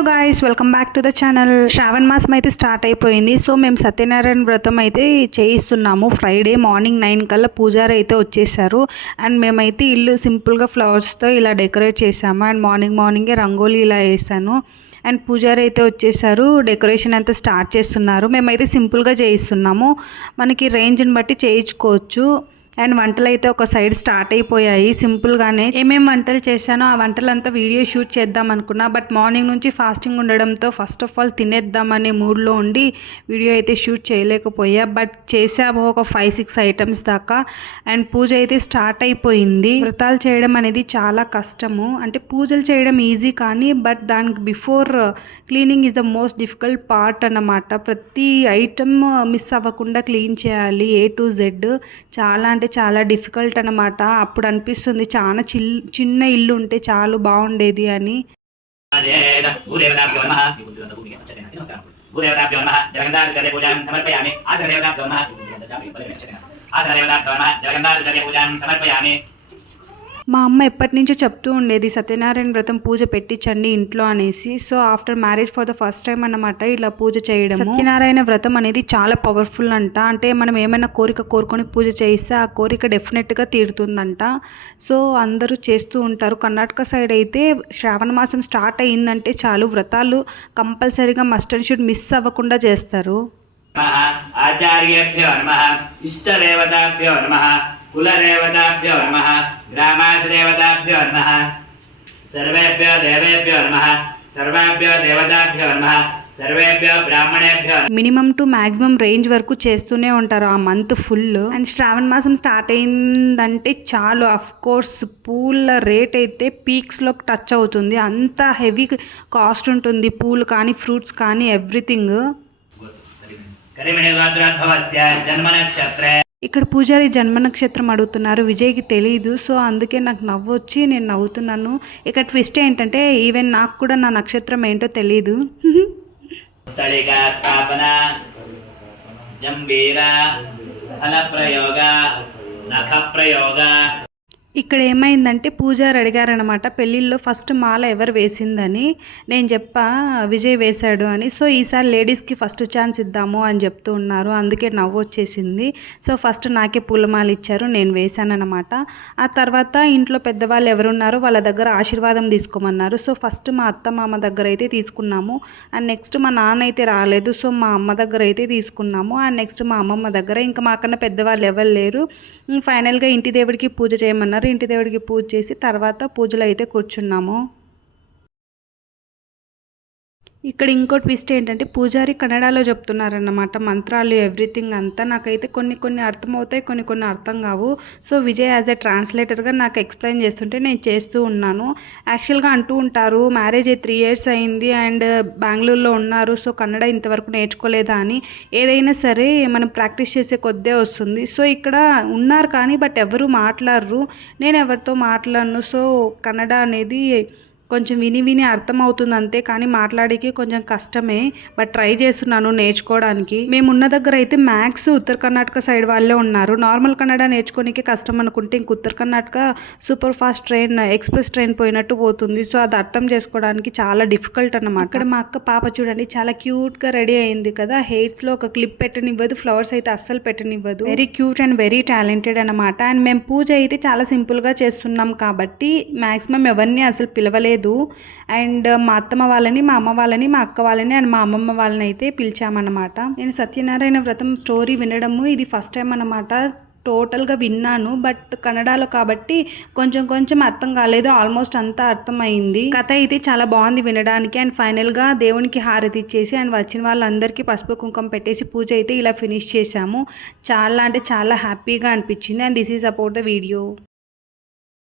Hello guys, welcome back to the channel. శ్రావణ మాసం అయితే స్టార్ట్ అయిపోయింది. సో మేము సత్యనారాయణ వ్రతం అయితే చేయిస్తున్నాము. ఫ్రైడే మార్నింగ్ 9 కల్లా పూజారి అయితే వచ్చేసారు. అండ్ మేమైతే ఇల్లు సింపుల్గా ఫ్లవర్స్తో ఇలా డెకరేట్ చేసాము. అండ్ మార్నింగే రంగోలీ ఇలా వేసాను. అండ్ పూజారి అయితే వచ్చేసారు. డెకరేషన్ అంతా స్టార్ట్ చేస్తున్నారు. మేమైతే సింపుల్గా చేయిస్తున్నాము. మనకి రేంజ్ని బట్టి చేయించుకోవచ్చు. అండ్ వంటలు అయితే ఒక సైడ్ స్టార్ట్ అయిపోయాయి. సింపుల్గానే ఏమేమి వంటలు చేశానో ఆ వంటలంతా వీడియో షూట్ చేద్దాం అనుకున్నా. బట్ మార్నింగ్ నుంచి ఫాస్టింగ్ ఉండడంతో ఫస్ట్ ఆఫ్ ఆల్ తినేద్దామనే మూడ్లో ఉండి వీడియో అయితే షూట్ చేయలేకపోయా. బట్ చేసాము ఒక 5-6 ఐటమ్స్ దాకా. అండ్ పూజ అయితే స్టార్ట్ అయిపోయింది. వ్రతాలు చేయడం అనేది చాలా కష్టము. అంటే పూజలు చేయడం ఈజీ కానీ బట్ దానికి before cleaning is the most difficult part అన్నమాట. ప్రతి ఐటమ్ మిస్ అవ్వకుండా క్లీన్ చేయాలి A to Z. చాలా డిఫికల్ట్ అనమాట. అప్పుడు అనిపిస్తుంది చాలా చిన్న ఇల్లు ఉంటే చాలు బాగుండేది అని. మా అమ్మ ఎప్పటి నుంచో చెప్తూ ఉండేది సత్యనారాయణ వ్రతం పూజ పెట్టించండి ఇంట్లో అనేసి. So after marriage for the first time అన్నమాట ఇలా పూజ చేయడం. సత్యనారాయణ వ్రతం అనేది చాలా పవర్ఫుల్ అంట. అంటే మనం ఏమైనా కోరిక కోరుకొని పూజ చేయిస్తే ఆ కోరిక డెఫినెట్గా తీరుతుందంట. సో అందరూ చేస్తూ ఉంటారు. కర్ణాటక సైడ్ అయితే శ్రావణ మాసం స్టార్ట్ అయ్యిందంటే చాలు వ్రతాలు కంపల్సరీగా మస్ట్ అండ్ షుడ్ మిస్ అవ్వకుండా చేస్తారు. ఆచార్యేభ్యో నమః, ఇష్టదేవతాభ్యో నమః, కులదేవతాభ్యో నమః, గ్రామాధిదేవతాభ్యో నమః, సర్వేభ్యో దేవేభ్యో నమః, సర్వేభ్యో దేవతాభ్యో నమః, సర్వేభ్యో బ్రాహ్మణేభ్యో. మినిమం టు మ్యాక్సిమం రేంజ్ వరకు చేస్తూనే ఉంటారు ఆ మంత్ ఫుల్. అండ్ శ్రావణ మాసం స్టార్ట్ అయిందంటే చాలు అఫ్ కోర్స్ పూల రేట్ అయితే పీక్స్లోకి టచ్ అవుతుంది. అంత హెవీ కాస్ట్ ఉంటుంది పూలు కానీ ఫ్రూట్స్ కానీ ఎవ్రీథింగ్. ఇక్కడ పూజారి జన్మ నక్షత్రం అడుగుతున్నారు. విజయ్కి తెలీదు. సో అందుకే నాకు నవ్వు వచ్చి నేను నవ్వుతున్నాను. ఇక్కడ ట్విస్ట్ ఏంటంటే ఈవెన్ నాకు కూడా నా నక్షత్రం ఏంటో తెలీదు. ఇక్కడ ఏమైందంటే పూజారి అడిగారనమాట పెళ్ళిళ్ళలో ఫస్ట్ మాల ఎవరు వేసిందని. నేను చెప్పా విజయ్ వేశాడు అని. సో ఈసారి లేడీస్కి ఫస్ట్ ఛాన్స్ ఇద్దాము అని చెప్తూ ఉన్నారు. అందుకే నవ్వు వచ్చేసింది. సో ఫస్ట్ నాకే పూలమాల ఇచ్చారు, నేను వేశానమాట. ఆ తర్వాత ఇంట్లో పెద్దవాళ్ళు ఎవరున్నారో వాళ్ళ దగ్గర ఆశీర్వాదం తీసుకోమన్నారు. సో ఫస్ట్ మా అత్త మామ దగ్గర అయితే తీసుకున్నాము. అండ్ నెక్స్ట్ మా నాన్న అయితే రాలేదు. సో మా అమ్మ దగ్గర అయితే తీసుకున్నాము. అండ్ నెక్స్ట్ మా అమ్మమ్మ దగ్గర. ఇంకా మాకన్నా పెద్దవాళ్ళు ఎవరు లేరు. ఫైనల్గా ఇంటి దేవుడికి పూజ చేయమన్నారు. ఇంటి దేవుడికి పూజ చేసి తర్వాత పూజలు అయితే కూర్చున్నాము. ఇక్కడ ఇంకో ట్విస్ట్ ఏంటంటే పూజారి కన్నడలో చెప్తున్నారన్నమాట మంత్రాలు ఎవ్రీథింగ్ అంతా. నాకైతే కొన్ని అర్థమవుతాయి, కొన్ని అర్థం కావు. సో విజయ్ యాజ్ ఎ ట్రాన్స్లేటర్గా నాకు ఎక్స్ప్లెయిన్ చేస్తుంటే నేను చేస్తూ ఉన్నాను. యాక్చువల్గా అంటూ ఉంటారు మ్యారేజ్ 3 years అయింది అండ్ బెంగళూరులో ఉన్నారు. సో కన్నడ ఇంతవరకు నేర్చుకోలేదా అని. ఏదైనా సరే మనం ప్రాక్టీస్ చేసే కొద్దే వస్తుంది. సో ఇక్కడ ఉన్నారు కానీ బట్ ఎవరు మాట్లాడరు. నేను ఎవరితో మాట్లాడను. సో కన్నడ అనేది కొంచెం విని అర్థమవుతుంది అంతే, కానీ మాట్లాడికి కొంచెం కష్టమే. బట్ ట్రై చేస్తున్నాను నేర్చుకోవడానికి. మేమున్న దగ్గర అయితే మ్యాక్స్ ఉత్తర కర్ణాటక సైడ్ వాళ్ళే ఉన్నారు. నార్మల్ కన్నడ నేర్చుకోనికి కష్టం అనుకుంటే ఇంక ఉత్తర Karnataka super fast train, express train పోయినట్టు పోతుంది. సో అది అర్థం చేసుకోవడానికి చాలా డిఫికల్ట్ అన్నమాట. ఇక్కడ మా అక్క పాప చూడండి చాలా క్యూట్గా రెడీ అయింది కదా. హెయిర్స్లో ఒక క్లిప్ పెట్టనివ్వదు, ఫ్లవర్స్ అయితే అస్సలు పెట్టనివ్వదు. Very cute and very talented అనమాట. అండ్ మేము పూజ అయితే చాలా సింపుల్గా చేస్తున్నాం కాబట్టి మ్యాక్సిమం ఎవరిని అసలు పిలవలేదు. అండ్ మా అత్తమ్మ వాళ్ళని, మా అమ్మ వాళ్ళని, మా అక్క వాళ్ళని అండ్ మా అమ్మమ్మ వాళ్ళని అయితే పిలిచామన్నమాట. నేను సత్యనారాయణ వ్రతం స్టోరీ వినడము ఇది ఫస్ట్ టైం అన్నమాట. టోటల్గా విన్నాను బట్ కన్నడలో కాబట్టి కొంచెం అర్థం కాలేదు. ఆల్మోస్ట్ అంతా అర్థమైంది. కథ అయితే చాలా బాగుంది వినడానికి. అండ్ ఫైనల్గా దేవునికి హారతి ఇచ్చేసి అండ్ వచ్చిన వాళ్ళందరికీ పసుపు కుంకుమ పెట్టేసి పూజ అయితే ఇలా ఫినిష్ చేశాము. చాలా హ్యాపీగా అనిపించింది. And this is about the video.